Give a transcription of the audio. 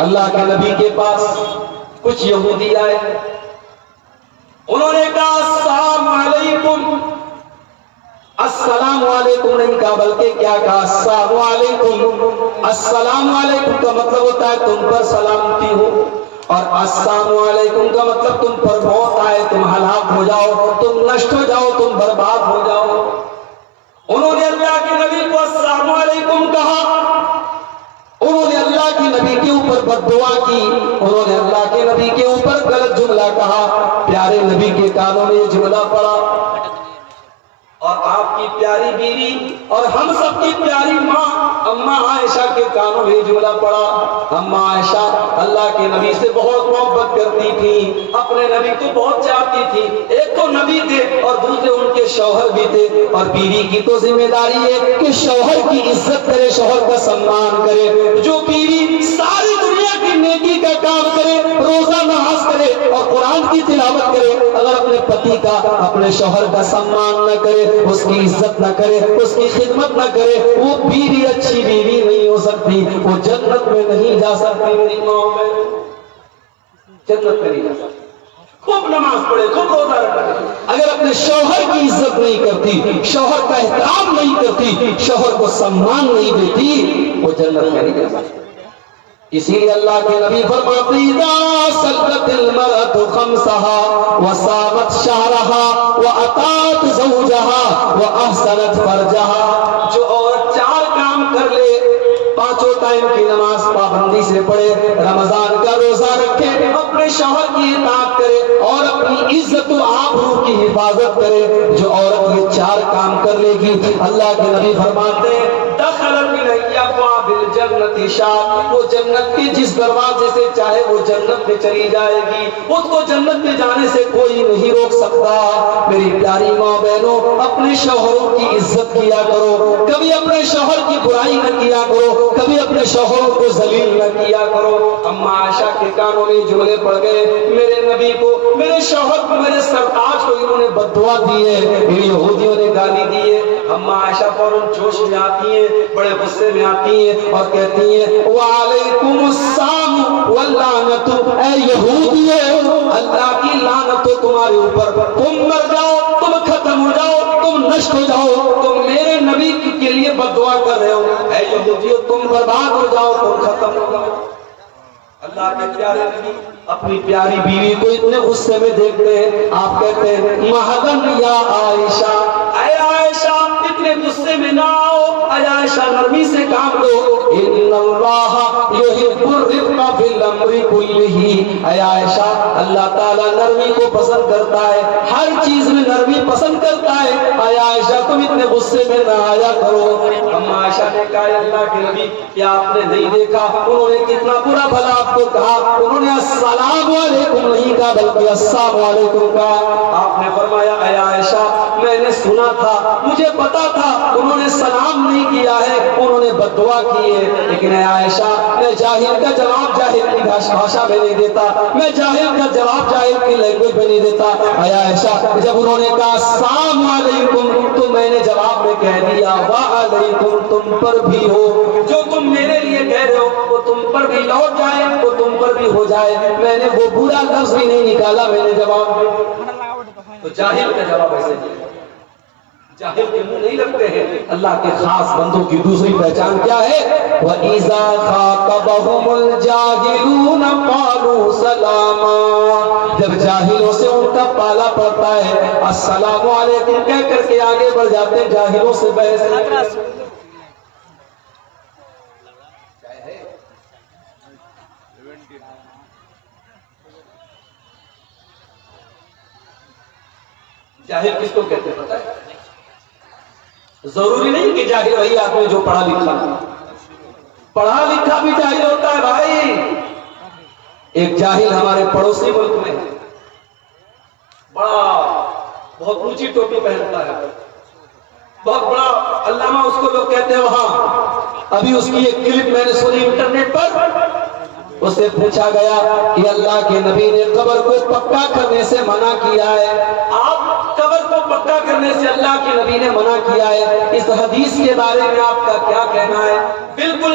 اللہ کے نبی کے پاس کچھ یہودی آئے، انہوں نے کہا السلام علیکم، السلام علیکم نہیں کہا بلکہ کیا کہا السلام علیکم۔ السلام علیکم کا مطلب ہوتا ہے تم پر سلامتی ہو، اور السلام علیکم کا مطلب تم پر موت آئے، تم ہلاک ہو جاؤ، تم نشٹ ہو جاؤ، تم برباد ہو جاؤ۔ انہوں نے اللہ کے نبی کو السلام علیکم کہا، انہوں نے اللہ کے نبی کے اوپر بد دعا کی، انہوں نے اللہ کے نبی کے اوپر غلط جملہ کہا۔ پیارے نبی کے کانوں میں یہ جملہ پڑا، اور آپ کی پیاری بیوی اور ہم سب کی پیاری ماں اماں عائشہ کے کانوں میں یہ جملہ پڑا۔ اماں عائشہ اللہ کے نبی سے بہت محبت کرتی تھی، اپنے نبی کو بہت چاہتی تھی، ایک تو نبی تھے اور دوسرے ان کے شوہر بھی تھے، اور بیوی کی تو ذمہ داری ہے کہ شوہر کی عزت کرے، شوہر کا سمان کرے۔ جو بیوی ساری دنیا کی نیکی کا کام کرے، روزہ نماز کرے اور قرآن کی تلاوت کرے، اگر اپنے پتی کا، اپنے شوہر کا سمان نہ کرے، اس کی عزت نہ کرے، اس کی خدمت نہ کرے، وہ بیوی اچھی بیوی نہیں ہو سکتی، وہ جنت میں نہیں جا سکتی۔ میری ماں میں جنت میں نہیں جا سکتی۔ خوب نماز پڑھے، خوب روزہ رکھے، اگر اپنے شوہر کی عزت نہیں کرتی، شوہر کا احترام نہیں کرتی، شوہر کو سمان نہیں دیتی، وہ جنت میں نہیں جا سکتی۔ اسی لیے اللہ کے نبی فرماتے ہیں اذا سلت المرأة خمسها وصامت شهرها واطاعت زوجها واحسنت فرجها، جو عورت 4 کام کر لے، 5 ٹائم کی نماز پابندی سے پڑھے، رمضان کا روزہ رکھے، اپنے شوہر کی اطاعت کرے اور اپنی عزت و آبرو کی حفاظت کرے، جو عورت یہ 4 کام کر لے گی، اللہ کے نبی فرماتے ہیں دخل من ابواب الجنت شاء، وہ جنت کے جس دروازے سے چاہے وہ جنت میں چلی جائے گی، اس کو جنت میں جانے سے کوئی نہیں روک سکتا۔ میری پیاری ماں بہنوں، اپنے شوہروں کی عزت کیا کرو، کبھی اپنے شوہر کی برائی نہ کیا کرو، کبھی اپنے شوہروں کو ذلیل نہ کیا کرو۔ اماں عائشہ کے کانوں میں جملے پڑ گئے، میرے نبی کو، میرے شوہر کو، میرے سرتاج کو انہوں نے بد دعا دی ہے، ان یہودیوں نے گالی دی ہے۔ اماں عائشہ فوراً جوش میں آتی ہیں، بڑے غصے میں آتی ہیں اور کہتی ہیں وعلیکم السلام واللعنت، اے یہودیو اللہ کی لعنت ہو تمہارے اوپر، تم مر جاؤ، تم ختم ہو جاؤ، تم نشٹ ہو جاؤ، تم میرے نبی کے لیے بد دعا کر رہے ہو، اے یہودیو تم برباد ہو جاؤ، تم ختم ہو جاؤ۔ اللہ کے پیارے نبی اپنی پیاری بیوی کو اتنے غصے میں دیکھتے ہیں، آپ کہتے ہیں مہدن یا عائشہ، اے عائشہ اتنے غصے میں نہ آؤ، اے عائشہ نرمی سے کام لو، ان اللہ یحب الرفق فی الامر کلہ، اے عائشہ اللہ تعالیٰ نرمی کو پسند کرتا ہے، ہر چیز میں نرمی پسند کرتا ہے، اے عائشہ تم اتنے غصے میں نہ آیا کرو۔ اماں عائشہ نے کہا اللہ کے نبی کیا آپ نے نہیں دیکھا انہوں نے کتنا برا بھلا آپ کو کہا، انہوں نے السلام علیکم نہیں کہا بلکہ السلام علیکم کہا۔ آپ نے فرمایا اے عائشہ میں نے سنا تھا، مجھے پتا تھا انہوں نے سلام نہیں کیا ہے، انہوں نے بد دعا کی ہے، لیکن اے عائشہ میں جاہل کا جواب جاہل کی بھاشا میں نہیں دیتا، میں جاہل کا جواب جاہل کی لینگویج میں نہیں دیتا۔ اے عائشہ جب انہوں نے کہا السلام علیکم تو میں نے جواب میں کہہ دیا وعلیکم تم پر بھی ہو، جو تم میرے لیے کہہ رہے ہو وہ تم پر بھی لوٹ جائے، وہ تم پر بھی ہو جائے۔ میں نے وہ برا لفظ بھی نہیں نکالا، میں نے جواب میں تو جاہل کا جواب ایسے دیا، جاہل کے منہ نہیں لگتے ہیں۔ اللہ کے خاص بندوں کی دوسری پہچان کیا ہے؟ وَإِذَا خَاطَبَهُمُ الْجَاهِلُونَ قَالُوا سَلَامًا، جب جاہلوں سے ان کا پالا پڑتا ہے السلام علیکم کہہ کر کے آگے بڑھ جاتے ہیں، جاہلوں سے بحث۔ جاہل کس کو کہتے ہیں پتہ ہے؟ ضروری نہیں کہ جاہل وہی آدمی جو پڑھا لکھا، پڑھا لکھا بھی جاہل ہوتا ہے بھائی۔ ایک جاہل ہمارے پڑوسی ملک میں بڑا بہت اونچی ٹوپی پہنتا ہے، بہت بڑا علامہ اس کو لوگ کہتے ہیں وہاں۔ ابھی اس کی ایک کلپ میں نے سنی انٹرنیٹ پر، اس سے پوچھا گیا کہ اللہ کے نبی نے قبر کو پکا کرنے سے منع کیا ہے، آپ قبر کو پکا کرنے سے اللہ کے نبی نے منع کیا ہے، اس حدیث کے بارے میں آپ کا کیا کہنا ہے؟ بالکل